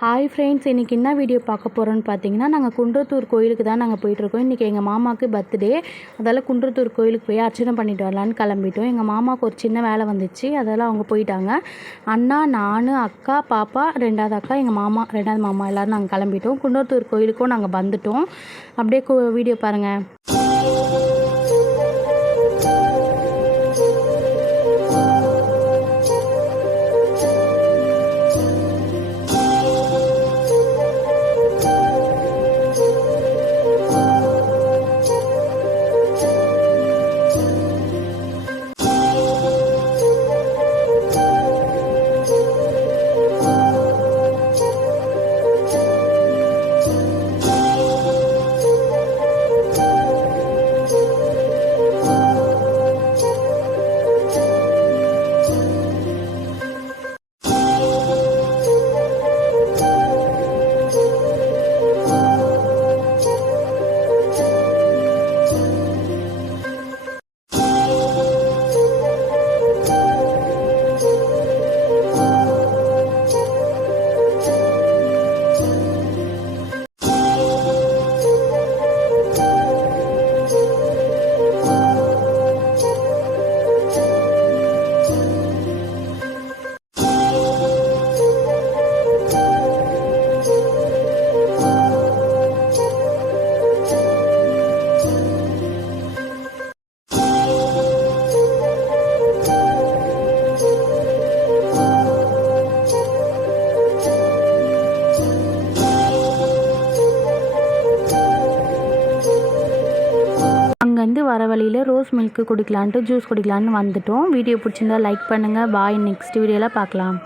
Hi friends, இன்றைக்கி என்ன video பார்க்க போகிறோன்னு பார்த்தீங்கன்னா, நாங்கள் குன்றத்தூர் கோயிலுக்கு தான் நாங்கள் போயிட்டுருக்கோம். இன்றைக்கி எங்கள் மாமாவுக்கு பர்த்டே, அதால் குன்றத்தூர் கோயிலுக்கு போய் அர்ச்சனை பண்ணிட்டு வரலான்னு கிளம்பிட்டோம். எங்கள் மாமாவுக்கு ஒரு சின்ன வேலை வந்துச்சு, அதெல்லாம் அவங்க போயிட்டாங்க. அண்ணா, நான், அக்கா, பாப்பா, ரெண்டாவது அக்கா, எங்கள் மாமா, ரெண்டாவது மாமா எல்லோரும் நாங்கள் கிளம்பிட்டோம். குன்றத்தூர் கோயிலுக்கும் நாங்கள் வந்துட்டோம். அப்படியே வீடியோ பாருங்கள். அங்கேருந்து வர வழியில் ரோஸ் மில்க்கு குடிக்கலான்ட்டு ஜூஸ் குடிக்கலான்னு வந்துட்டோம். வீடியோ பிடிச்சிருந்தா லைக் பண்ணுங்கள். பாய். நெக்ஸ்ட் வீடியோவில் பார்க்கலாம்.